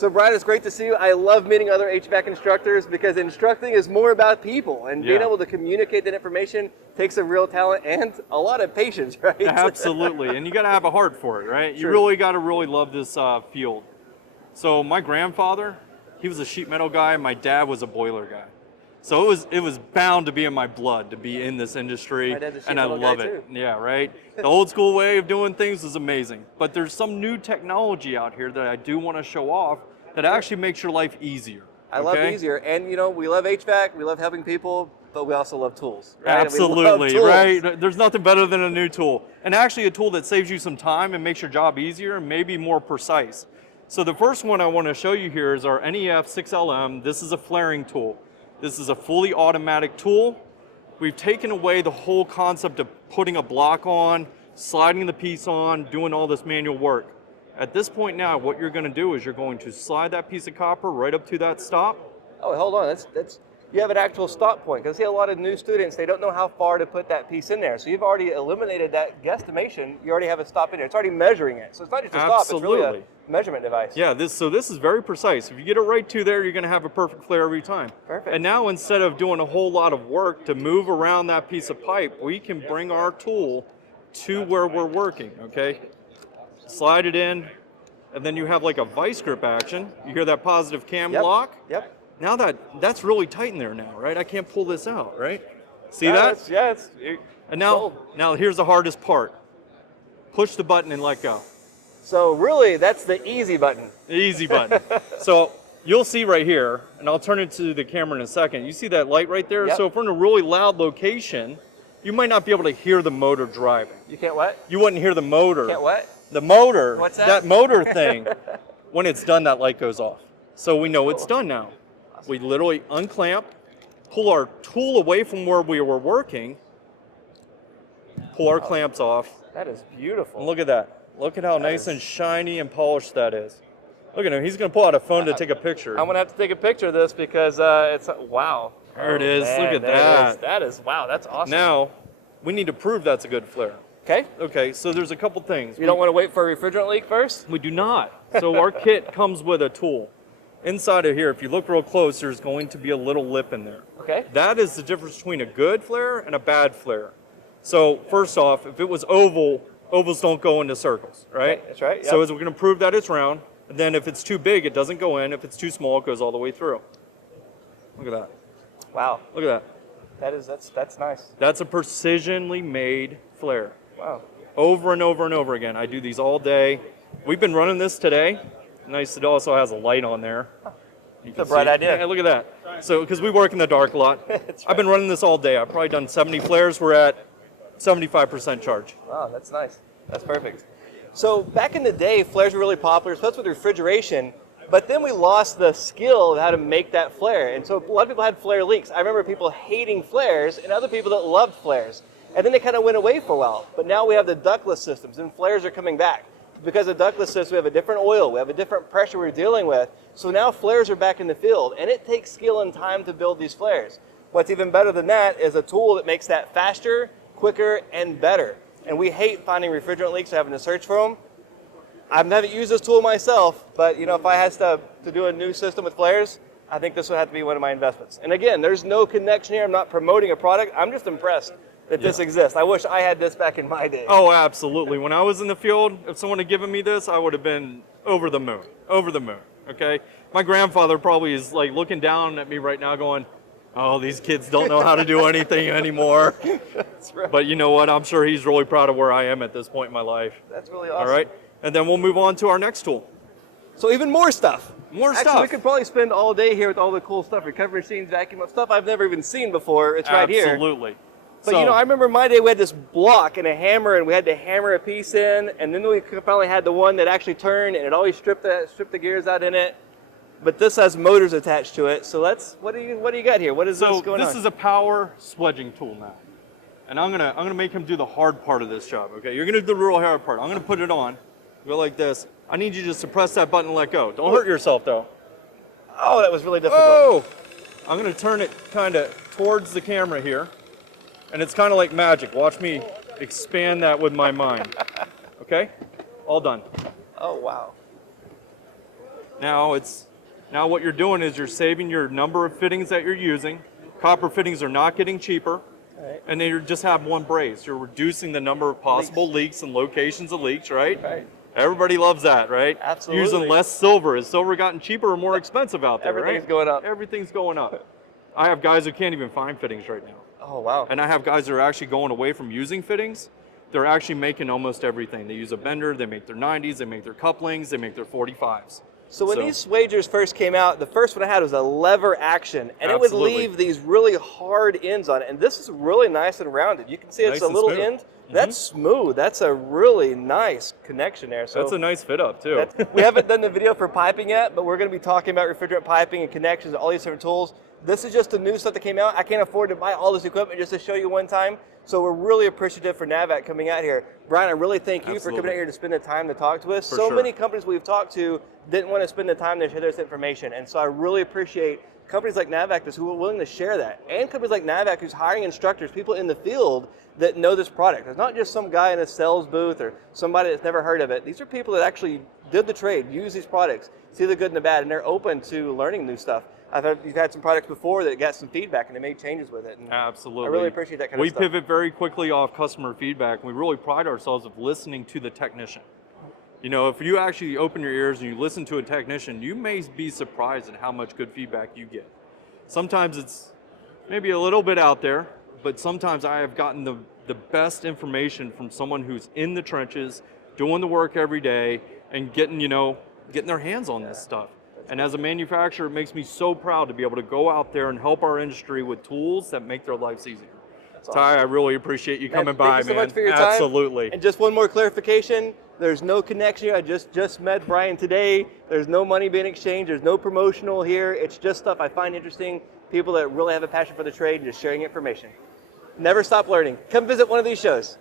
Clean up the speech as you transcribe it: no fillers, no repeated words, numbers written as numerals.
So Bryan, it's great to see you. I love meeting other HVAC instructors because instructing is more about people, and being able to communicate that information takes a real talent and a lot of patience, right? Absolutely, and you got to have a heart for it, right? Sure. You really got to really love this field. So my grandfather, he was a sheet metal guy. My dad was a boiler guy. So it was bound to be in my blood to be in this industry, and I love it. Yeah, right? The old school way of doing things is amazing, but there's some new technology out here that I do want to show off that actually makes your life easier. I love easier, and you know, we love HVAC, we love helping people, but we also love tools, right? Absolutely, right? There's nothing better than a new tool, and actually a tool that saves you some time and makes your job easier and maybe more precise. So the first one I want to show you here is our NEF 6LM. This is a flaring tool. This is a fully automatic tool. We've taken away the whole concept of putting a block on, sliding the piece on, doing all this manual work. At this point now, what you're going to do is you're going to slide that piece of copper right up to that stop. Oh, hold on, that's you have an actual stop point, because I see a lot of new students, they don't know how far to put that piece in there. So you've already eliminated that guesstimation. You already have a stop in there. It's already measuring it. So it's not just a stop, it's really a measurement device. Yeah, this is very precise. If you get it right to there, you're going to have a perfect flare every time. Perfect. And now instead of doing a whole lot of work to move around that piece of pipe, we can bring our tool to where we're working, okay? Slide it in, and then you have like a vice grip action. You hear that positive cam lock? Yep. Now that's really tight in there now, right? I can't pull this out, right? See that? Yes. And now here's the hardest part. Push the button and let go. So really, that's the easy button. The easy button. So you'll see right here, and I'll turn it to the camera in a second. You see that light right there? Yep. So if we're in a really loud location, you might not be able to hear the motor driving. You can't what? You wouldn't hear the motor. Can't what? The motor. What's that? That motor thing. When it's done, that light goes off. So we know it's done now. We literally unclamp, pull our tool away from where we were working, pull our clamps off. That is beautiful. And look at that. Look at how nice and shiny and polished that is. Look at him. He's going to pull out a phone to take a picture. I'm going to have to take a picture of this because it's, wow. There it is. Man, look at that. That is, wow, that's awesome. Now, we need to prove that's a good flare. Okay. Okay, so there's a couple things. You don't want to wait for a refrigerant leak first? We do not. So our kit comes with a tool. Inside of here, if you look real close, there's going to be a little lip in there. Okay. That is the difference between a good flare and a bad flare. So first off, if it was oval, ovals don't go into circles, right? Okay, that's right. Yep. So as we're going to prove that it's round, and then if it's too big, it doesn't go in. If it's too small, it goes all the way through. Look at that. Wow. Look at that. That's nice. That's a precisionally made flare. Wow. Over and over and over again. I do these all day. We've been running this today. Nice, it also has a light on there. It's a bright idea. Yeah, look at that. So, because we work in the dark a lot. Right. I've been running this all day. I've probably done 70 flares. We're at 75% charge. Wow, that's nice. That's perfect. So back in the day, flares were really popular, especially with refrigeration, but then we lost the skill of how to make that flare. And so a lot of people had flare leaks. I remember people hating flares and other people that loved flares. And then they kind of went away for a while. But now we have the ductless systems and flares are coming back. Because of ductless systems, we have a different oil, we have a different pressure we're dealing with. So now flares are back in the field, and it takes skill and time to build these flares. What's even better than that is a tool that makes that faster, quicker, and better. And we hate finding refrigerant leaks, having to search for them. I've never used this tool myself, but you know, if I had to do a new system with flares, I think this would have to be one of my investments. And again, there's no connection here. I'm not promoting a product. I'm just impressed that this exists. I wish I had this back in my day. Oh, absolutely. When I was in the field, if someone had given me this, I would have been over the moon, okay? My grandfather probably is like looking down at me right now going, oh, these kids don't know how to do anything anymore. That's right. But you know what? I'm sure he's really proud of where I am at this point in my life. That's really awesome. All right, and then we'll move on to our next tool. So even more stuff. More Actually, stuff. we could probably spend all day here with all the cool stuff, recovery machines, vacuum, stuff I've never even seen before. It's right here. Absolutely. But you know, I remember my day we had this block and a hammer, and we had to hammer a piece in, and then we finally had the one that actually turned, and it always stripped the gears out in it. But this has motors attached to it. So what do you got here? What is this going on? This is a power sledging tool now, and I'm gonna make him do the hard part of this job. Okay, you're gonna do the real hard part. I'm gonna put it on, go like this. I need you just to press that button and let go. Don't hurt yourself though. Oh, that was really difficult. Oh! I'm gonna turn it kind of towards the camera here. And it's kind of like magic. Watch me expand that with my mind. Okay? All done. Oh, wow. Now what you're doing is you're saving your number of fittings that you're using. Copper fittings are not getting cheaper. Right. And then you just have one brace. You're reducing the number of possible leaks and locations of leaks, right? Right. Everybody loves that, right? Absolutely. Using less silver. Has silver gotten cheaper or more expensive out there, Everything's right? going up. Everything's going up. I have guys who can't even find fittings right now. Oh, wow. And I have guys that are actually going away from using fittings. They're actually making almost everything. They use a bender, they make their 90s, they make their couplings, they make their 45s. So when these swagers first came out, the first one I had was a lever action, and it would leave these really hard ends on it. And this is really nice and rounded. You can see it's Nice a little and smooth. end. That's smooth. That's a really nice connection there. So That's a nice fit up too. we haven't done the video for piping yet, but we're going to be talking about refrigerant piping and connections and all these different tools. This is just the new stuff that came out. I can't afford to buy all this equipment just to show you one time. So we're really appreciative for Navac coming out here. Brian, I really thank you for coming out here to spend the time to talk to us. So many companies we've talked to didn't want to spend the time to share this information. And so I really appreciate companies like Navac who are willing to share that. And companies like Navac who's hiring instructors, people in the field that know this product. It's not just some guy in a sales booth or somebody that's never heard of it. These are people that actually did the trade, use these products, see the good and the bad, and they're open to learning new stuff. You've had some products before that got some feedback and they made changes with it. And absolutely. I really appreciate that kind of stuff. We pivot very quickly off customer feedback. We really pride ourselves of listening to the technician. You know, if you actually open your ears and you listen to a technician, you may be surprised at how much good feedback you get. Sometimes it's maybe a little bit out there, but sometimes I have gotten the best information from someone who's in the trenches, doing the work every day, and getting their hands on this stuff. And as a manufacturer, it makes me so proud to be able to go out there and help our industry with tools that make their lives easier. Awesome. Ty, I really appreciate you coming by, man. Thank you so much for your time. Absolutely. And just one more clarification. There's no connection here. I just met Brian today. There's no money being exchanged. There's no promotional here. It's just stuff I find interesting. People that really have a passion for the trade and just sharing information. Never stop learning. Come visit one of these shows.